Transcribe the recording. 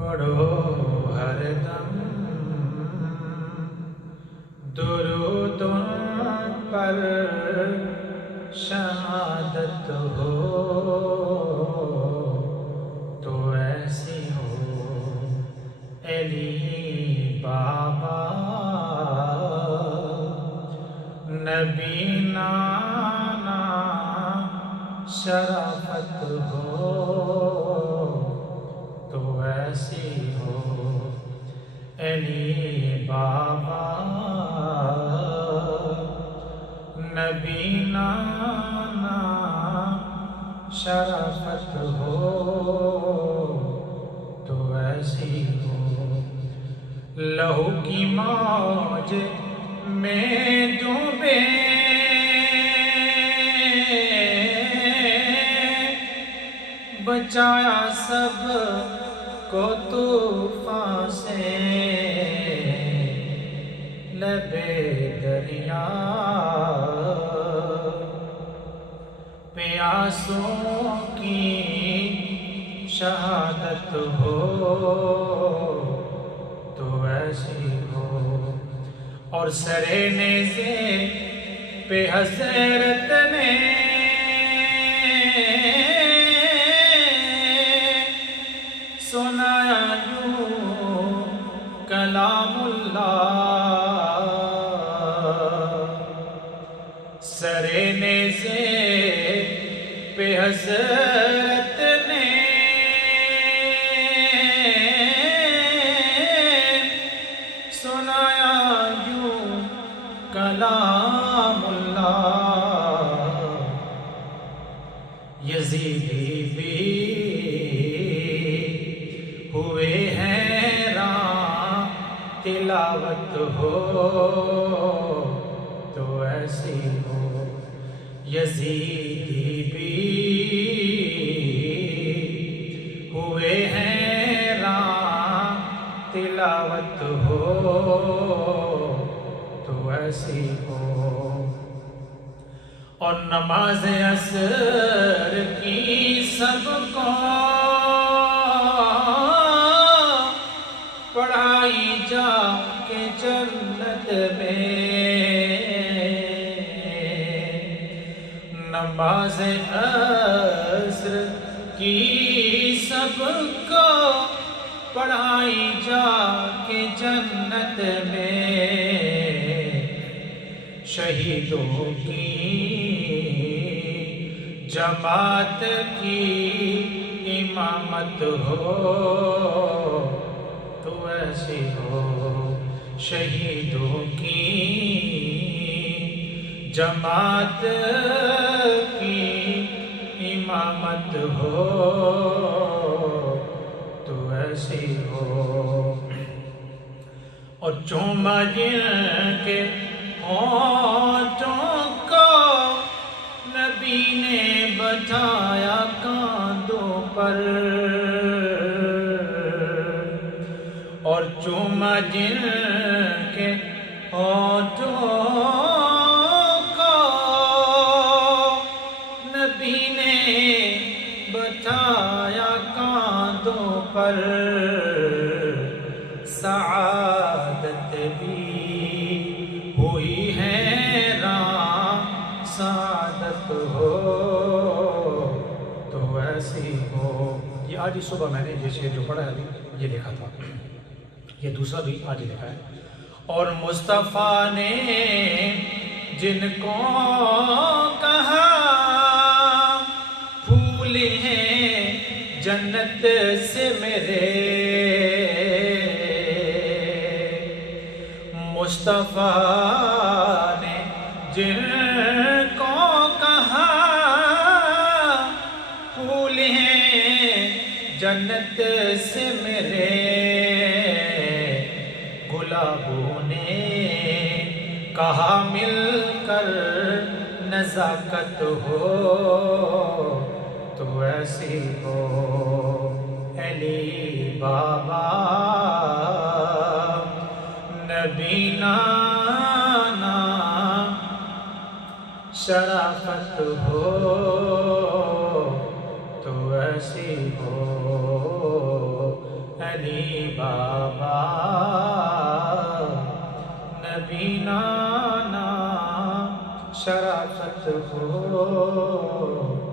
پڑھو ہر دم درود ان پر شہادت ہو تو ایسی ہو علی بابا نبی نانا شرافت ہو تو ایسی ہو علی بابا نبی نانا شرافت ہو تو ایسی ہو لہو کی موج میں ڈوبے بچایا سب کو طوفان سے لبے دریا پیاسوں کی شہادت ہو تو ایسی ہو اور سرے نیزے پہ حضرت نے سنایا یوں کلام اللہ سرے نیزے پہ حضرت نے سنایا یوں کلام اللہ یزیدی بھی ہوئے حیران تلاوت ہو تو ایسی ہو یزیدی بھی ہوئے حیران تلاوت ہو تو ایسی ہو اور نماز عصر کی سب کو پڑھائی جا کے جنت میں نماز عصر کی سب کو پڑھائی جا کے جنت میں شہیدوں کی جماعت کی امامت ہو تو ایسی ہو شہیدوں کی جماعت کی امامت ہو تو ایسی ہو اور چوما جن کے ہونٹوں کو نبی نے بٹھایا کاندھوں پر اور چوما جن کے ہونٹوں کو نبی نے بٹھایا کاندھوں پر سعادت بھی ہوئی حیران سعادت ہو تو ایسی ہو یہ آج ہی صبح میں نے یہ شعر جو پڑھا ہے ابھی یہ لکھا تھا یہ دوسرا بھی آج ہی لکھا ہے اور مصطفیٰ نے جن کو کہا پھول ہیں جنت سے میرے مصطفیٰ نے جن کو کہا پھول ہیں جنت سے میرے گلابوں نے کہا مل کر نزاکت ہو تو ایسی ہو علی بابا نبی نانا شرافت ہو تو ایسی ہو علی بابا نبی نانا شرافت ہو